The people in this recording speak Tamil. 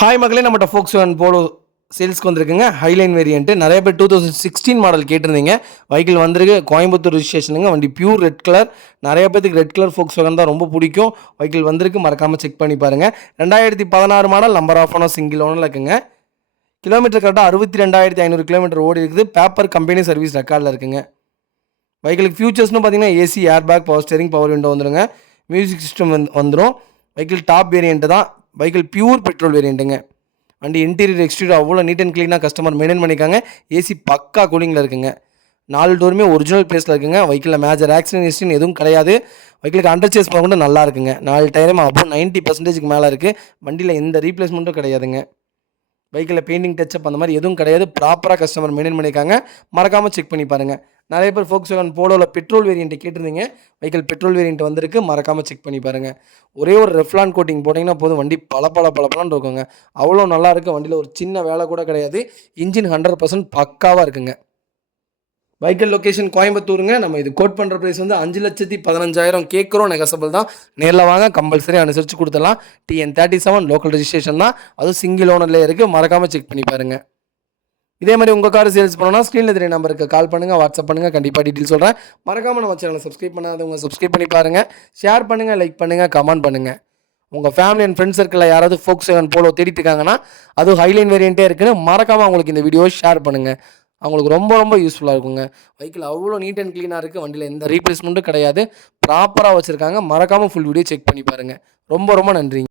ஹாய் மக்களே, நம்மகிட்ட Volkswagen போலோ சேல்ஸ்க்கு வந்திருக்குங்க. Highline variant. நிறைய பேர் 2016 மாடல் கேட்டிருந்தீங்க. வெஹிக்கிள் வந்திருக்கு. கோயம்புத்தூர் ரிஜிஸ்ட்ரேஷனுங்க. வண்டி பியூர் ரெட் கலர். நிறைய பேருக்கு ரெட் கலர் Volkswagen தான் ரொம்ப பிடிக்கும். வெஹிக்கிள் வந்திருக்கு. மறக்காமல் செக் பண்ணி பாருங்கள். 2016 model. Number of owner single ஓனரில் இருக்குங்க. கிலோமீட்டர் கரெக்டாக 62,500 கிலோமீட்டர் ஓடி இருக்குது. பேப்பர் கம்பெனி சர்வீஸ் ரெக்கார்டில் இருக்குங்க. வெஹிக்கிளுக்கு ஃபியூச்சர்ஸ்னு பார்த்தீங்கன்னா AC, air bag, power steering, power window வந்துடுங்க. மியூசிக் சிஸ்டம் வந்துடும். வெஹிக்கிள் டாப் வேரியன்ட்டு தான். வெஹிக்கிள் பியூர் பெட்ரோல் வேரியண்ட்டுங்க. வண்டி இன்டீரியர் எக்ஸ்டீரியர் அவ்வளோ நீட் அண்ட் க்ளீனாக கஸ்டமர் மெயின்டைன் பண்ணிக்காங்க. ஏசி பக்கா கூலிங்கில் இருக்குங்க. 4 டோருமே ஒரிஜினல் பிளேஸில் இருக்குங்க. வெஹிக்கிளில் மேஜர் ஆக்சிடென்ட் ஹிஸ்ட்ரி எதுவும் கிடையாது. வெஹிக்கிளுக்கு அண்டர் சேஸ் பண்ண கூட நல்லா இருக்குங்க. 4 டயருமே அபோவ் 90% மேலே இருக்குது. வண்டியில் எந்த ரீப்ளேஸ்மெண்ட்டும் கிடையாதுங்க. வெஹிக்கிளில் பெயிண்டிங் டச்சப் அந்த மாதிரி எதுவும் கிடையாது. ப்ராப்பராக கஸ்டமர் மெயின்டைன் பண்ணிக்காங்க. மறக்காமல் செக் பண்ணி பாருங்கள். நிறைய பேர் Volkswagen போலோவில் பெட்ரோல் வேரியண்ட்டை கேட்டிருந்தீங்க. வெஹிக்கிள் பெட்ரோல் வேரியண்ட் வந்திருக்கு. மறக்காமல் செக் பண்ணி பாருங்கள். ஒரே ஒரு ரெஃப்லான் கோட்டிங் போட்டிங்கன்னா போதும், வண்டி பளபளன்னு இருக்குங்க. அவ்வளோ நல்லா இருக்குது. வண்டியில் ஒரு சின்ன வேலை கூட கிடையாது. இன்ஜின் 100% பக்காவாக இருக்குங்க. வெஹிக்கிள் லொக்கேஷன் கோயம்புத்தூருங்க. நம்ம இது கோட் பண்ணுற ப்ரைஸ் வந்து 5,15,000 கேட்குறோம். நெகசபிள் தான். நேரில் வாங்க, கம்பல்சரி அனுசரித்து கொடுத்துடலாம். TN37 லோக்கல் ரெஜிஸ்ட்ரேஷன் தான். அதுவும் சிங்கிள் ஓனர்லேயே இருக்குது. மறக்காமல் செக் பண்ணி பாருங்கள். இதே மாதிரி உங்கள் கார் சேல்ஸ் பண்ணணும்னா ஸ்க்ரீனில் தெரிய நம்பருக்கு கால் பண்ணுங்கள், வாட்ஸ்அப் பண்ணுங்கள். கண்டிப்பாக டீட்டெயில் சொல்கிறேன். மறக்காமல் நம்ம சேனலை சப்ஸ்கிரைப் பண்ணாதவங்க சப்ஸ்கிரைப் பண்ணி பாருங்கள். ஷேர் பண்ணுங்கள், லைக் பண்ணுங்கள், கமெண்ட் பண்ணுங்கள். உங்கள் ஃபேமிலி அண்ட் ஃப்ரெண்ட்ஸ் சர்க்கிளில் யாராவது Volkswagen போலோ தேடிட்டு இருக்காங்கன்னா, அதுவும் ஹைலைன் வேரியண்ட்டே இருக்குன்னு மறக்காமல் அவங்களுக்கு இந்த வீடியோவை ஷேர் பண்ணுங்கள். அவங்களுக்கு ரொம்ப ரொம்ப யூஸ்ஃபுல்லாக இருக்குங்க. வெஹிக்கிள் அவ்வளோ நீட் அண்ட் க்ளீனாக இருக்குது. வண்டியில் எந்த ரீப்ளேஸ்மெண்ட்டும் கிடையாது. ப்ராப்பராக வச்சுருக்காங்க. மறக்காமல் ஃபுல் வீடியோ செக் பண்ணி பாருங்கள். ரொம்ப ரொம்ப நன்றி.